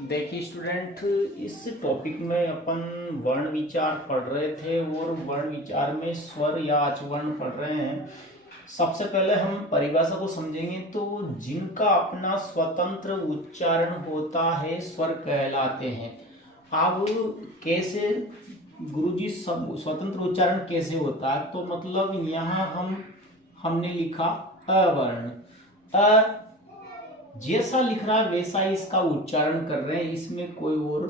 देखिए स्टूडेंट, इस टॉपिक में अपन वर्ण विचार पढ़ रहे थे और वर्ण विचार में स्वर या आचवर्ण पढ़ रहे हैं। सबसे पहले हम परिभाषा को समझेंगे तो जिनका अपना स्वतंत्र उच्चारण होता है स्वर कहलाते हैं। अब कैसे गुरुजी सब स्वतंत्र उच्चारण कैसे होता है, तो मतलब यहाँ हमने लिखा अवर्ण, अ जैसा लिख रहा है वैसा ही इसका उच्चारण कर रहे हैं, इसमें कोई और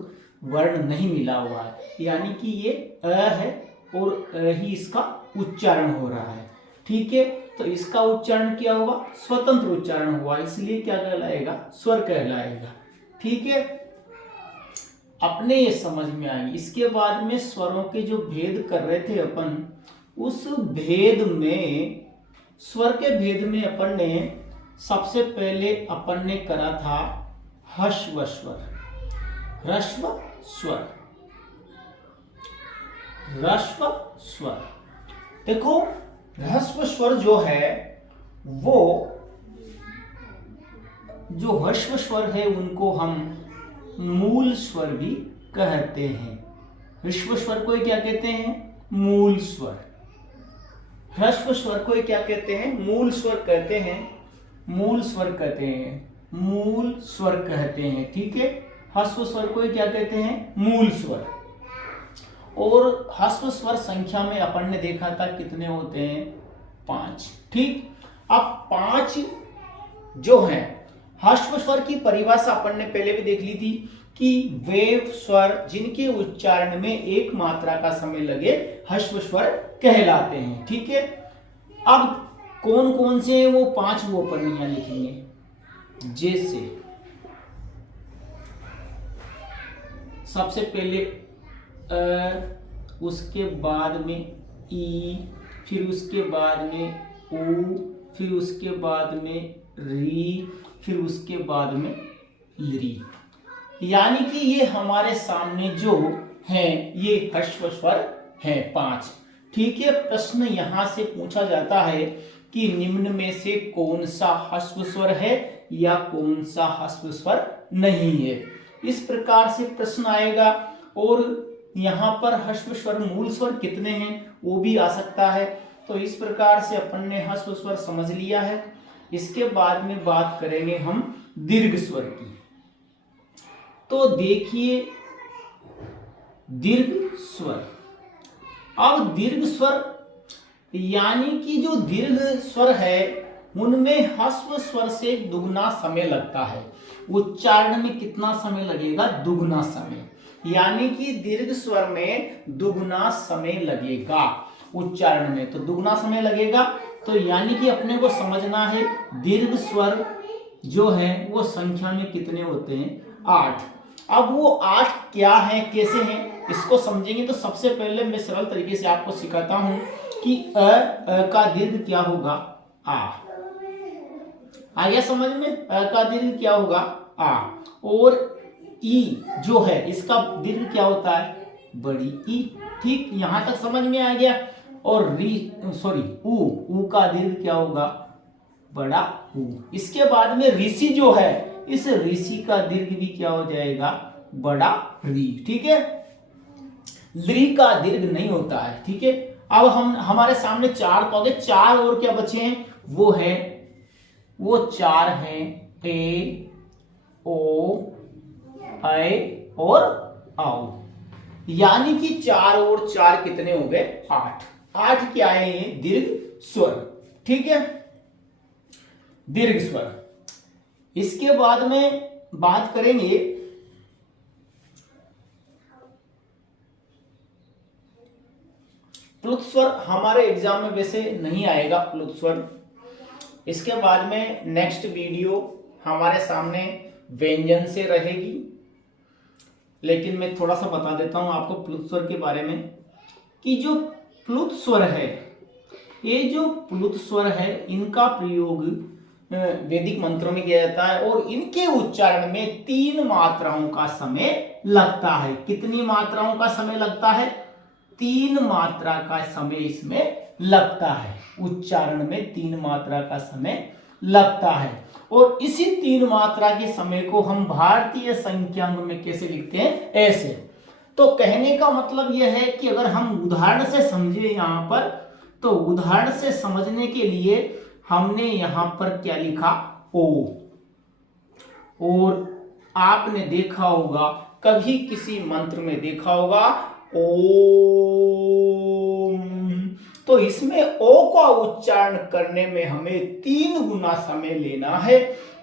वर्ण नहीं मिला हुआ है, यानी कि ये अ है और अ ही इसका उच्चारण हो रहा है। ठीक है, तो इसका उच्चारण क्या हुआ? स्वतंत्र उच्चारण हुआ, इसलिए क्या कहलाएगा? स्वर कहलाएगा। ठीक है, अपने ये समझ में आएगी। इसके बाद में स्वरों के जो भेद कर रहे थे अपन, उस भेद में स्वर के भेद में अपन ने सबसे पहले अपन ने करा था ह्रस्व स्वर, ह्रस्व स्वर, ह्रस्व स्वर। देखो ह्रस्व स्वर जो है वो जो ह्रस्व स्वर है उनको हम मूल स्वर भी कहते हैं। ह्रस्व स्वर को क्या कहते हैं? मूल स्वर। ह्रस्व स्वर को क्या कहते हैं? मूल स्वर कहते हैं, मूल स्वर कहते हैं, मूल स्वर कहते हैं। ठीक है, ह्रस्व स्वर को क्या कहते हैं? मूल स्वर। और ह्रस्व स्वर संख्या में अपन ने देखा था कितने होते हैं? 5। ठीक, अब 5 जो हैं ह्रस्व स्वर की परिभाषा अपन ने पहले भी देख ली थी कि वे स्वर जिनके उच्चारण में एक मात्रा का समय लगे ह्रस्व स्वर कहलाते हैं। ठीक है, अब कौन कौन से वो 5 वो अपन यहाँ लिखेंगे। जैसे सबसे पहले उसके बाद में ई, फिर उसके बाद में ऊ, फिर उसके बाद में री, फिर उसके बाद में ली। यानी कि ये हमारे सामने जो हैं ये ह्रस्व स्वर हैं 5। ठीक है, प्रश्न यहां से पूछा जाता है कि निम्न में से कौन सा ह्रस्व स्वर है या कौन सा ह्रस्व स्वर नहीं है, इस प्रकार से प्रश्न आएगा। और यहाँ पर ह्रस्व स्वर मूल स्वर कितने हैं वो भी आ सकता है। तो इस प्रकार से अपन ने ह्रस्व स्वर समझ लिया है। इसके बाद में बात करेंगे हम दीर्घ स्वर की। तो देखिए दीर्घ स्वर, अब दीर्घ स्वर यानी कि जो दीर्घ स्वर है उनमें ह्रस्व स्वर से दुगना समय लगता है। उच्चारण में कितना समय लगेगा? दुगना समय, यानी कि दीर्घ स्वर में दुगना समय लगेगा उच्चारण में, तो दुगना समय लगेगा। तो यानी कि अपने को समझना है दीर्घ स्वर जो है वो संख्या में कितने होते हैं? 8। अब वो 8 क्या है, कैसे हैं, इसको समझेंगे। तो सबसे पहले मैं सरल तरीके से आपको सिखाता हूं कि अ का दीर्घ क्या होगा? आ। आया समझ में? अ का दीर्घ क्या होगा? आ। और ई जो है इसका दीर्घ क्या होता है? बड़ी ई। ठीक, यहां तक समझ में आ गया। और ऊ का दीर्घ क्या होगा? बड़ा ऊ। इसके बाद में ऋषि जो है, इस ऋषि का दीर्घ भी क्या हो जाएगा? बड़ा री। ठीक है, ली का दीर्घ नहीं होता है। ठीक है, अब हमारे सामने 4 पौधे, 4 और क्या बचे हैं? वो 4 हैं ए, ओ, ऐ और आओ। यानी कि 4 और 4 कितने हो गए? 8। 8 क्या है? ये दीर्घ स्वर। ठीक है, दीर्घ स्वर। इसके बाद में बात करेंगे प्लुत स्वर। हमारे एग्जाम में वैसे नहीं आएगा प्लुत स्वर। इसके बाद में नेक्स्ट वीडियो हमारे सामने व्यंजन से रहेगी, लेकिन मैं थोड़ा सा बता देता हूं आपको प्लुत स्वर के बारे में कि जो प्लुत स्वर है, ये जो प्लुत स्वर है इनका प्रयोग वैदिक मंत्रों में किया जाता है और इनके उच्चारण में 3 मात्राओं का समय लगता है। कितनी मात्राओं का समय लगता है? 3 मात्रा का समय इसमें लगता है। उच्चारण में 3 मात्रा का समय लगता है। और इसी 3 मात्रा के समय को हम भारतीय संख्यांक में कैसे लिखते हैं, ऐसे। तो कहने का मतलब यह है कि अगर हम उदाहरण से समझे यहाँ पर, तो उदाहरण से समझने के लिए हमने यहां पर क्या लिखा, ओ। और आपने देखा होगा, कभी किसी मंत्र में देखा होगा ओम, तो इसमें ओ का उच्चारण करने में हमें 3 गुना समय लेना है।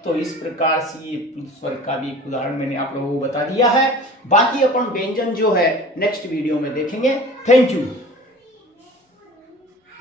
तो इस प्रकार से ये स्वर का भी एक उदाहरण मैंने आप लोगों को बता दिया है। बाकी अपन व्यंजन जो है नेक्स्ट वीडियो में देखेंगे। Thank you.